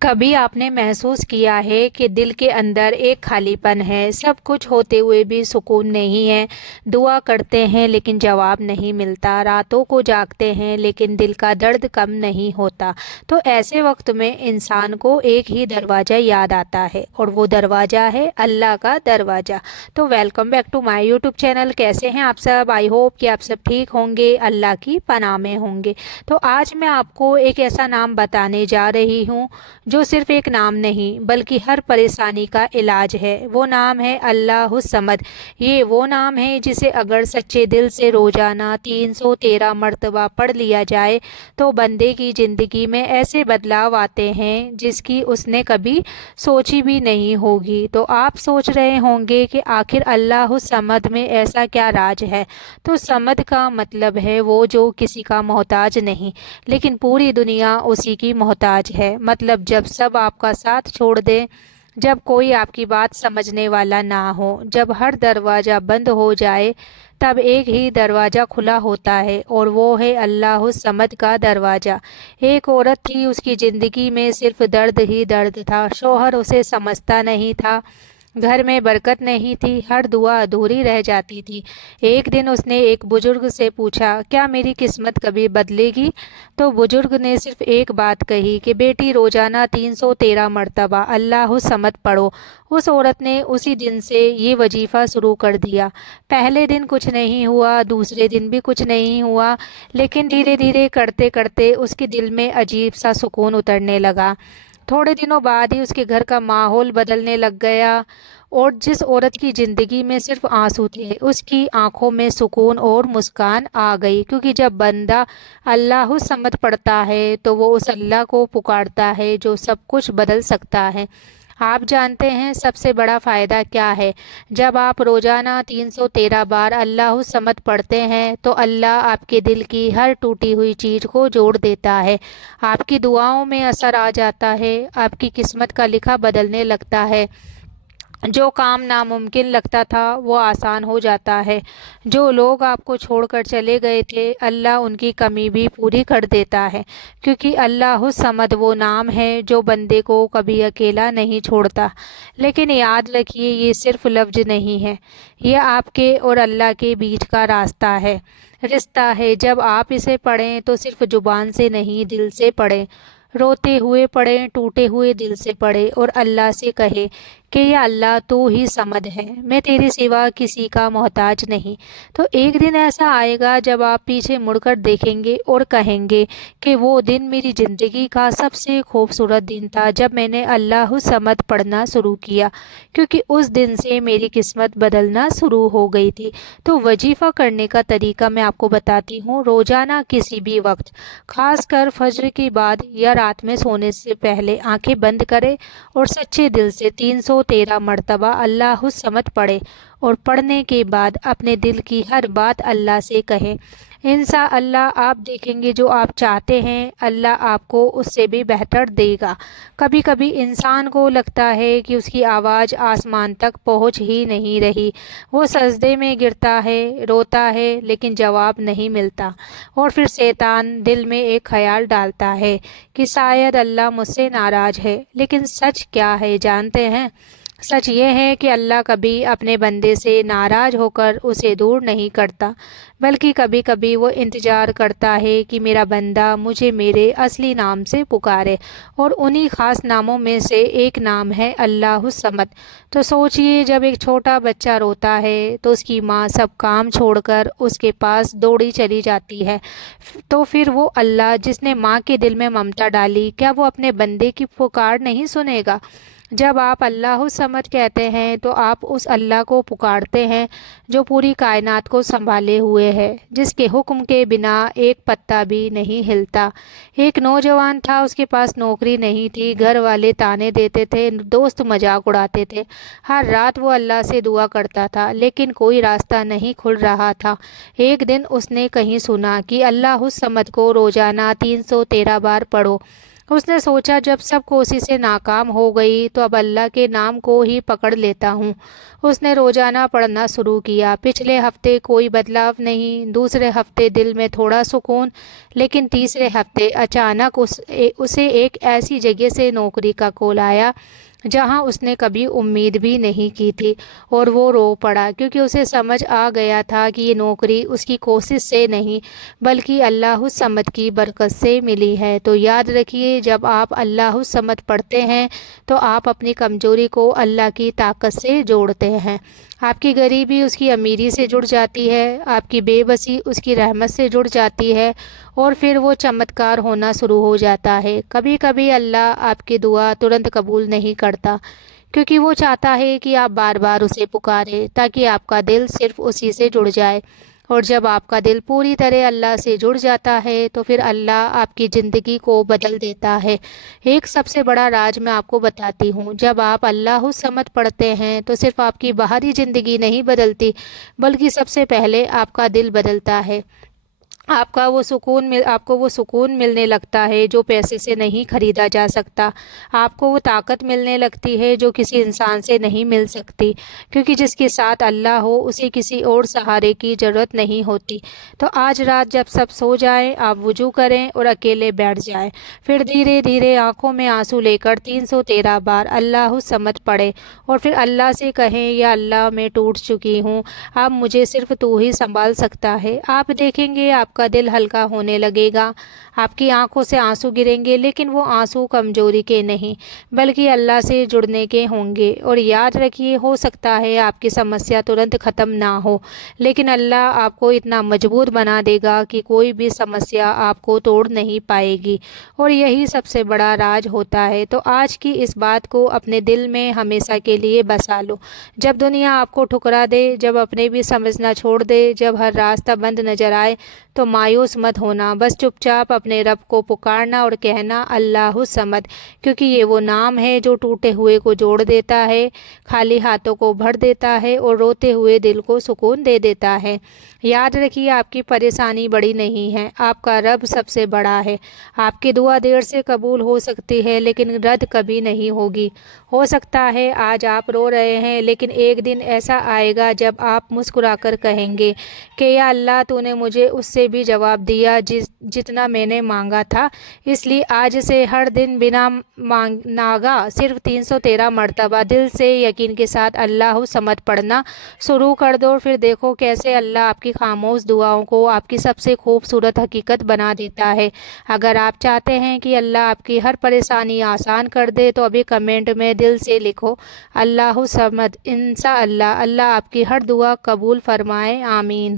कभी आपने महसूस किया है कि दिल के अंदर एक खालीपन है, सब कुछ होते हुए भी सुकून नहीं है। दुआ करते हैं लेकिन जवाब नहीं मिलता, रातों को जागते हैं लेकिन दिल का दर्द कम नहीं होता। तो ऐसे वक्त में इंसान को एक ही दरवाज़ा याद आता है और वो दरवाज़ा है अल्लाह का दरवाज़ा। तो welcome back to my YouTube channel. कैसे हैं आप सब? आई होप कि आप सब ठीक होंगे, अल्लाह की पनाह में होंगे। तो आज मैं आपको एक ऐसा नाम बताने जा रही हूँ जो सिर्फ एक नाम नहीं बल्कि हर परेशानी का इलाज है। वो नाम है अल्लाह समद। ये वो नाम है जिसे अगर सच्चे दिल से रोजाना 313 मर्तबा पढ़ लिया जाए तो बंदे की ज़िंदगी में ऐसे बदलाव आते हैं जिसकी उसने कभी सोची भी नहीं होगी। तो आप सोच रहे होंगे कि आखिर अल्लाह समद में ऐसा क्या राज है। तो समद का मतलब है वो जो किसी का मोहताज नहीं, लेकिन पूरी दुनिया उसी की मोहताज है। मतलब जब सब आपका साथ छोड़ दे, जब कोई आपकी बात समझने वाला ना हो, जब हर दरवाज़ा बंद हो जाए, तब एक ही दरवाज़ा खुला होता है और वो है अल्लाह समद का दरवाज़ा। एक औरत थी, उसकी ज़िंदगी में सिर्फ दर्द ही दर्द था। शौहर उसे समझता नहीं था, घर में बरकत नहीं थी, हर दुआ अधूरी रह जाती थी। एक दिन उसने एक बुजुर्ग से पूछा, क्या मेरी किस्मत कभी बदलेगी? तो बुजुर्ग ने सिर्फ एक बात कही कि बेटी रोजाना 313 मर्तबा अल्लाह समद पढ़ो। उस औरत ने उसी दिन से ये वजीफ़ा शुरू कर दिया। पहले दिन कुछ नहीं हुआ, दूसरे दिन भी कुछ नहीं हुआ, लेकिन धीरे धीरे करते करते उसके दिल में अजीब सा सुकून उतरने लगा। थोड़े दिनों बाद ही उसके घर का माहौल बदलने लग गया और जिस औरत की ज़िंदगी में सिर्फ आंसू थे, उसकी आंखों में सुकून और मुस्कान आ गई। क्योंकि जब बंदा अल्लाह समद पढ़ता है तो वो उस अल्लाह को पुकारता है जो सब कुछ बदल सकता है। आप जानते हैं सबसे बड़ा फ़ायदा क्या है? जब आप रोज़ाना 313 बार अल्लाह समद पढ़ते हैं तो अल्लाह आपके दिल की हर टूटी हुई चीज़ को जोड़ देता है। आपकी दुआओं में असर आ जाता है, आपकी किस्मत का लिखा बदलने लगता है। जो काम नामुमकिन लगता था वो आसान हो जाता है। जो लोग आपको छोड़कर चले गए थे, अल्लाह उनकी कमी भी पूरी कर देता है। क्योंकि अल्लाह समद वो नाम है जो बंदे को कभी अकेला नहीं छोड़ता। लेकिन याद रखिए, ये सिर्फ लफ्ज नहीं है, ये आपके और अल्लाह के बीच का रास्ता है, रिश्ता है। जब आप इसे पढ़ें तो सिर्फ जुबान से नहीं, दिल से पढ़ें। रोते हुए पढ़ें, टूटे हुए दिल से पढ़े और अल्लाह से कहे कि या अल्लाह तू ही समद है, मैं तेरे सिवा किसी का मोहताज नहीं। तो एक दिन ऐसा आएगा जब आप पीछे मुड़कर देखेंगे और कहेंगे कि वो दिन मेरी ज़िंदगी का सबसे खूबसूरत दिन था जब मैंने अल्लाह समद पढ़ना शुरू किया, क्योंकि उस दिन से मेरी किस्मत बदलना शुरू हो गई थी। तो वजीफ़ा करने का तरीका मैं आपको बताती हूँ। रोज़ाना किसी भी वक्त, खासकर फजर के बाद या रात में सोने से पहले, आंखें बंद करें और सच्चे दिल से 313 मर्तबा अल्लाह समद पढ़े और पढ़ने के बाद अपने दिल की हर बात अल्लाह से कहें। इंशा अल्लाह आप देखेंगे जो आप चाहते हैं अल्लाह आपको उससे भी बेहतर देगा। कभी कभी इंसान को लगता है कि उसकी आवाज़ आसमान तक पहुंच ही नहीं रही। वो सजदे में गिरता है, रोता है, लेकिन जवाब नहीं मिलता। और फिर शैतान दिल में एक ख्याल डालता है कि शायद अल्लाह मुझसे नाराज़ है। लेकिन सच क्या है जानते हैं? सच ये है कि अल्लाह कभी अपने बंदे से नाराज़ होकर उसे दूर नहीं करता, बल्कि कभी कभी वो इंतज़ार करता है कि मेरा बंदा मुझे मेरे असली नाम से पुकारे। और उन्हीं ख़ास नामों में से एक नाम है अल्लाह समद। तो सोचिए, जब एक छोटा बच्चा रोता है तो उसकी माँ सब काम छोड़कर उसके पास दौड़ी चली जाती है। तो फिर वो अल्लाह जिसने माँ के दिल में ममता डाली, क्या वो अपने बंदे की पुकार नहीं सुनेगा? जब आप अल्लाह समद कहते हैं तो आप उस अल्लाह को पुकारते हैं जो पूरी कायनात को संभाले हुए है, जिसके हुक्म के बिना एक पत्ता भी नहीं हिलता। एक नौजवान था, उसके पास नौकरी नहीं थी, घर वाले ताने देते थे, दोस्त मजाक उड़ाते थे। हर रात वो अल्लाह से दुआ करता था, लेकिन कोई रास्ता नहीं खुल रहा था। एक दिन उसने कहीं सुना कि अल्लाह समद को रोजाना 313 बार पढ़ो। اس نے سوچا جب سب کوششیں ناکام ہو گئی تو اب اللہ کے نام کو ہی پکڑ لیتا ہوں۔ اس نے روزانہ پڑھنا شروع کیا۔ پچھلے ہفتے کوئی بدلاؤ نہیں، دوسرے ہفتے دل میں تھوڑا سکون، لیکن تیسرے ہفتے اچانک اسے ایک ایسی جگہ سے نوکری کا کال آیا جہاں اس نے کبھی امید بھی نہیں کی تھی، اور وہ رو پڑا کیونکہ اسے سمجھ آ گیا تھا کہ یہ نوکری اس کی کوشش سے نہیں بلکہ اللہ الصمد کی برکت سے ملی ہے۔ تو یاد رکھیے، جب آپ اللہ الصمد پڑھتے ہیں تو آپ اپنی کمزوری کو اللہ کی طاقت سے جوڑتے ہیں۔ آپ کی غریبی اس کی امیری سے جڑ جاتی ہے، آپ کی بے بسی اس کی رحمت سے جڑ جاتی ہے، اور پھر وہ چمتکار ہونا شروع ہو جاتا ہے۔ کبھی کبھی اللہ آپ کی دعا ترنت قبول نہیں کرتا کیونکہ وہ چاہتا ہے کہ آپ بار بار اسے پکاریں تاکہ آپ کا دل صرف اسی سے جڑ جائے، اور جب آپ کا دل پوری طرح اللہ سے جڑ جاتا ہے تو پھر اللہ آپ کی زندگی کو بدل دیتا ہے۔ ایک سب سے بڑا راز میں آپ کو بتاتی ہوں، جب آپ اللہ الصمد پڑھتے ہیں تو صرف آپ کی باہری زندگی نہیں بدلتی بلکہ سب سے پہلے آپ کا دل بدلتا ہے۔ آپ کو وہ سکون ملنے لگتا ہے جو پیسے سے نہیں خریدا جا سکتا۔ آپ کو وہ طاقت ملنے لگتی ہے جو کسی انسان سے نہیں مل سکتی، کیونکہ جس کے ساتھ اللہ ہو اسے کسی اور سہارے کی ضرورت نہیں ہوتی۔ تو آج رات جب سب سو جائیں، آپ وضو کریں اور اکیلے بیٹھ جائیں، پھر دھیرے دھیرے آنکھوں میں آنسو لے کر 313 بار اللہ الصمد پڑھیں، اور پھر اللہ سے کہیں، یا اللہ میں ٹوٹ چکی ہوں، اب مجھے صرف تو ہی سنبھال سکتا ہے۔ آپ دیکھیں گے آپ کا دل ہلکا ہونے لگے گا، آپ کی آنکھوں سے آنسو گریں گے، لیکن وہ آنسو کمزوری کے نہیں بلکہ اللہ سے جڑنے کے ہوں گے۔ اور یاد رکھیے، ہو سکتا ہے آپ کی سمسیا ترنت ختم نہ ہو، لیکن اللہ آپ کو اتنا مضبوط بنا دے گا کہ کوئی بھی سمسیا آپ کو توڑ نہیں پائے گی، اور یہی سب سے بڑا راز ہوتا ہے۔ تو آج کی اس بات کو اپنے دل میں ہمیشہ کے لیے بسا لو۔ جب دنیا آپ کو ٹھکرا دے، جب اپنے بھی سمجھنا چھوڑ دے، جب ہر راستہ بند نظر آئے، تو مایوس مت ہونا، بس چپ چاپ اپنے رب کو پکارنا اور کہنا اللہ الصمد، کیونکہ یہ وہ نام ہے جو ٹوٹے ہوئے کو جوڑ دیتا ہے، خالی ہاتھوں کو بھر دیتا ہے، اور روتے ہوئے دل کو سکون دے دیتا ہے۔ یاد رکھیے، آپ کی پریشانی بڑی نہیں ہے، آپ کا رب سب سے بڑا ہے۔ آپ کی دعا دیر سے قبول ہو سکتی ہے لیکن رد کبھی نہیں ہوگی۔ ہو سکتا ہے آج آپ رو رہے ہیں، لیکن ایک دن ایسا آئے گا جب آپ مسکرا کر کہیں گے کہ یا اللہ، تو نے مجھے اس سے بھی جواب دیا جتنا میں نے مانگا تھا، اس لیے آج سے ہر دن بنا ناگا صرف 313 مرتبہ دل سے یقین کے ساتھ اللہ الصمد پڑھنا شروع کر دو، اور پھر دیکھو کیسے اللہ آپ کی خاموش دعاؤں کو آپ کی سب سے خوبصورت حقیقت بنا دیتا ہے۔ اگر آپ چاہتے ہیں کہ اللہ آپ کی ہر پریشانی آسان کر دے تو ابھی کمنٹ میں دل سے لکھو اللہ الصمد۔ انشاءاللہ اللہ آپ کی ہر دعا قبول فرمائے، آمین۔